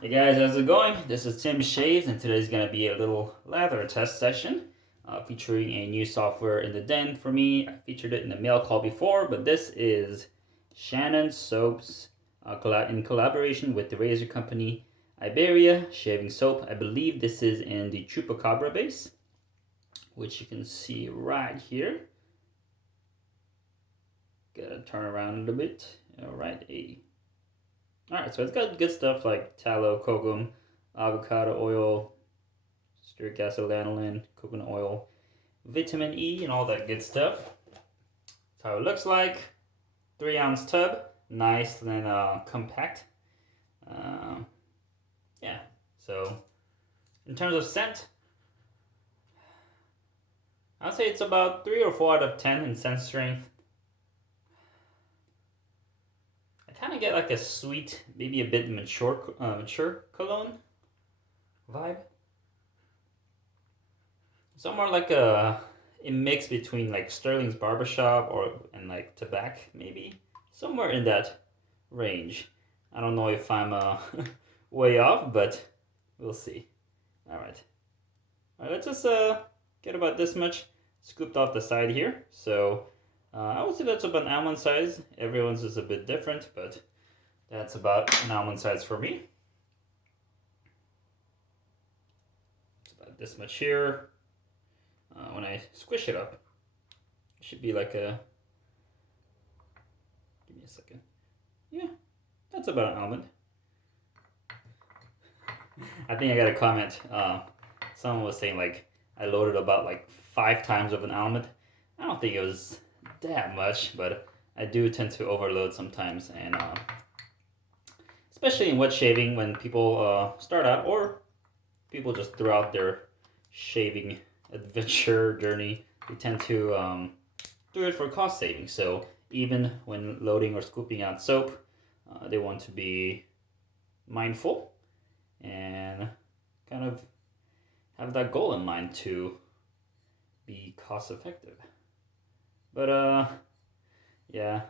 Hey guys, how's it going? This is Tim Shaves, and today's gonna be a little lather test session featuring a new software in the den for me. I featured it in the mail call before, but this is Shannon soaps in collaboration with the razor company Iberia shaving soap. I believe this is in the Chupacabra base, which you can see right here. Gotta turn around a little bit. All right, Alright, so it's got good stuff like tallow, kokum, avocado oil, stearic acid, lanolin, coconut oil, vitamin E, and all that good stuff. That's how it looks like. 3-ounce tub, nice and compact. Yeah, so in terms of scent, I'd say it's about 3 or 4 out of 10 in scent strength. Kind of get like a sweet, maybe a bit mature cologne vibe. Somewhere like a mix between like Sterling's Barbershop and like tobacco, maybe somewhere in that range. I don't know if I'm way off, but we'll see. All right, let's just get about this much scooped off the side here. So. I would say that's about an almond size. Everyone's is a bit different, but that's about an almond size for me. It's about this much here. When I squish it up, it should be like a... Give me a second. Yeah, that's about an almond. I think I got a comment. Someone was saying like I loaded about like 5 times of an almond. I don't think it was that much, but I do tend to overload sometimes, and especially in wet shaving when people start out or people just throughout their shaving adventure journey, they tend to do it for cost savings. So even when loading or scooping out soap, they want to be mindful and kind of have that goal in mind to be cost effective. But yeah,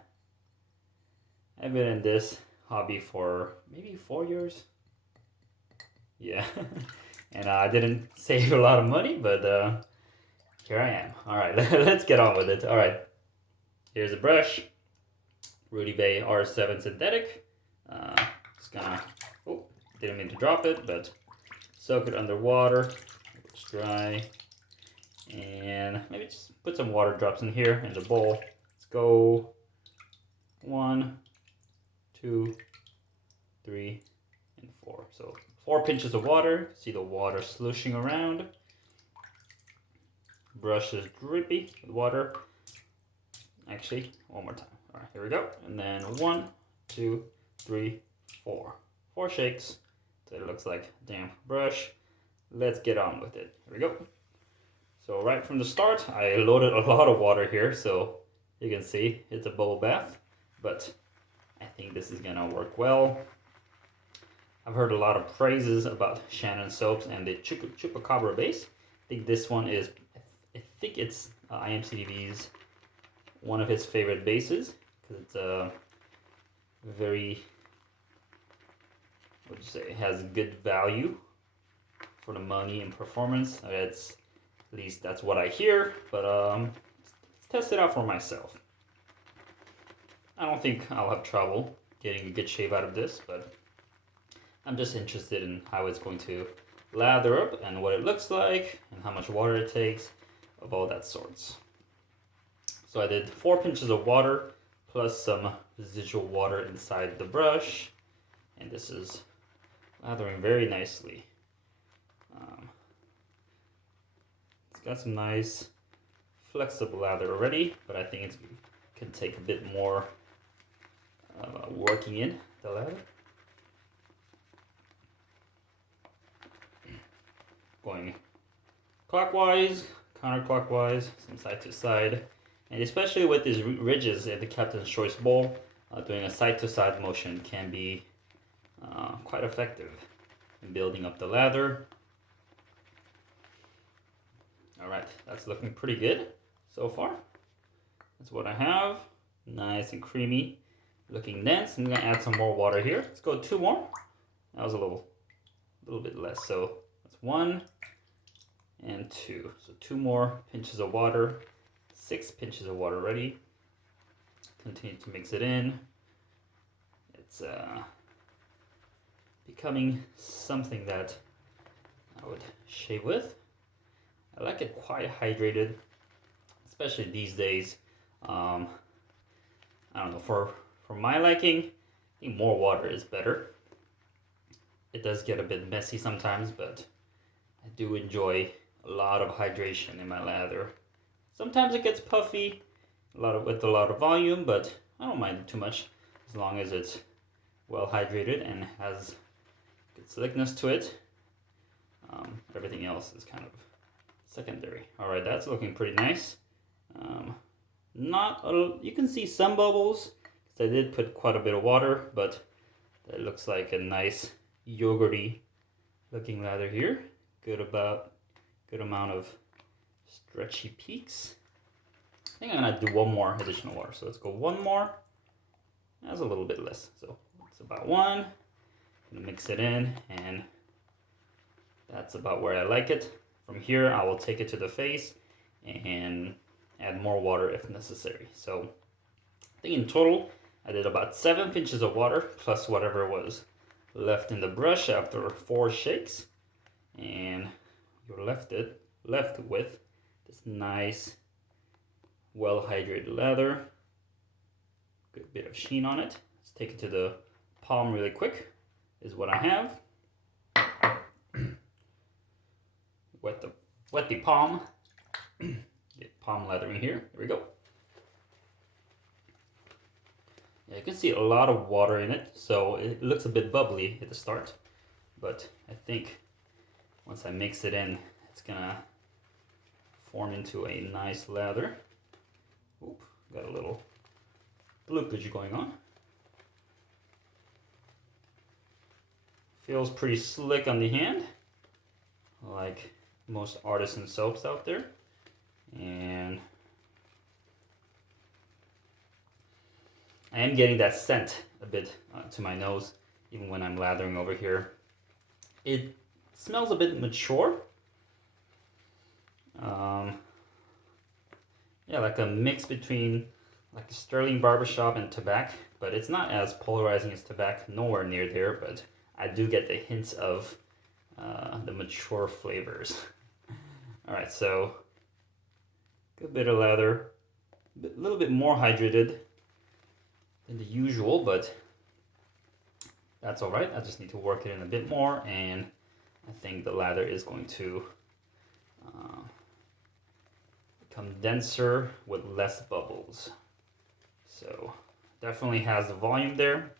I've been in this hobby for maybe 4 years. Yeah, and I didn't save a lot of money, but here I am. All right, let's get on with it. All right, here's a brush, Rudy Bay R7 synthetic. Just gonna, oh, didn't mean to drop it, but soak it under water. It's dry. And maybe just put some water drops in here in the bowl. Let's go 1, 2, 3, and 4. So 4 pinches of water. See the water slushing around. Brush is drippy with water. Actually, one more time. All right, here we go. And then 1, 2, 3, 4. 4 shakes. So it looks like a damp brush. Let's get on with it. Here we go. So right from the start, I loaded a lot of water here, so you can see it's a bubble bath, but I think this is gonna work well. I've heard a lot of praises about Shannon soaps and the Chupacabra base. I think this one is, I think it's IMCDV's one of his favorite bases, because it's a very, what would you say, it has good value for the money and performance. It's at least that's what I hear, but let's test it out for myself. I don't think I'll have trouble getting a good shave out of this, but I'm just interested in how it's going to lather up and what it looks like and how much water it takes, of all that sorts. So I did 4 pinches of water plus some residual water inside the brush, and this is lathering very nicely. It's got some nice flexible lather already, but I think it can take a bit more working in the lather. Going clockwise, counterclockwise, from side to side, and especially with these ridges in the Captain's Choice bowl, doing a side-to-side motion can be quite effective in building up the lather. All right, that's looking pretty good so far. That's what I have. Nice and creamy, looking dense. I'm gonna add some more water here. Let's go 2 more. That was a little a little bit less. So that's 1 and 2. So 2 more pinches of water, 6 pinches of water ready. Continue to mix it in. It's becoming something that I would shave with. I like it quite hydrated, especially these days. I don't know, for my liking, I think more water is better. It does get a bit messy sometimes, but I do enjoy a lot of hydration in my lather. Sometimes it gets puffy, with a lot of volume, but I don't mind it too much as long as it's well hydrated and has good slickness to it. Everything else is kind of secondary. All right, that's looking pretty nice. You can see some bubbles because I did put quite a bit of water, but it looks like a nice yogurty looking lather here. Good amount of stretchy peaks. I think I'm gonna do 1 more additional water. So let's go 1 more. That's a little bit less. So it's about 1. I'm gonna mix it in, and that's about where I like it. From here, I will take it to the face and add more water if necessary. So I think in total, I did about 7 pinches of water plus whatever was left in the brush after 4 shakes. And you're left with this nice, well-hydrated lather. Good bit of sheen on it. Let's take it to the palm really quick, is what I have. Wet the palm. Get palm lathering here. Here we go. Yeah, you can see a lot of water in it, so it looks a bit bubbly at the start, but I think once I mix it in, it's gonna form into a nice lather. Oop, got a little bloopage going on. Feels pretty slick on the hand, like most artisan soaps out there. And I am getting that scent a bit to my nose, even when I'm lathering over here. It smells a bit mature. Yeah, like a mix between like a Sterling Barbershop and tobacco, but it's not as polarizing as tobacco, nowhere near there, but I do get the hints of the mature flavors. All right, so good bit of lather, a little bit more hydrated than the usual, but that's all right. I just need to work it in a bit more, and I think the lather is going to become denser with less bubbles. So definitely has the volume there.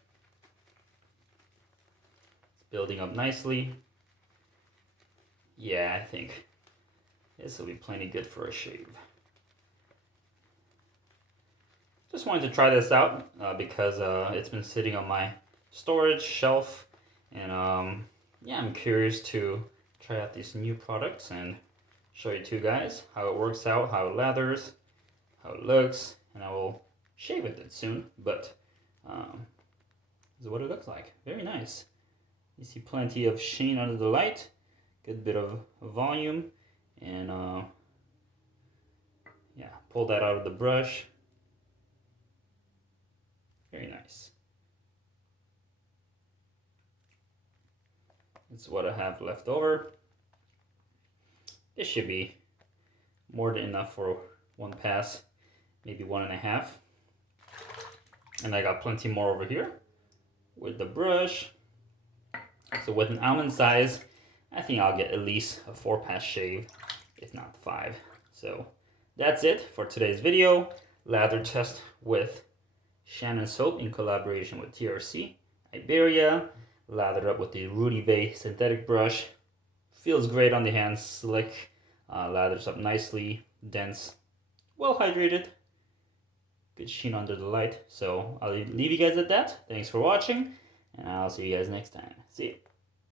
It's building up nicely. Yeah, I think this will be plenty good for a shave. Just wanted to try this out because it's been sitting on my storage shelf, and yeah, I'm curious to try out these new products and show you two guys how it works out, how it lathers, how it looks, and I will shave it soon, but this is what it looks like. Very nice. You see plenty of sheen under the light, good bit of volume, and yeah, pull that out of the brush. Very nice. This is what I have left over. This should be more than enough for 1 pass, maybe 1.5. And I got plenty more over here with the brush. So with an almond size, I think I'll get at least a 4-pass shave, if not 5. So that's it for today's video. Lather test with Shannon soap in collaboration with TRC. Iberia, lathered up with the Rudy Bay synthetic brush. Feels great on the hands, slick, lathers up nicely, dense, well hydrated, good sheen under the light. So I'll leave you guys at that. Thanks for watching, and I'll see you guys next time. See you.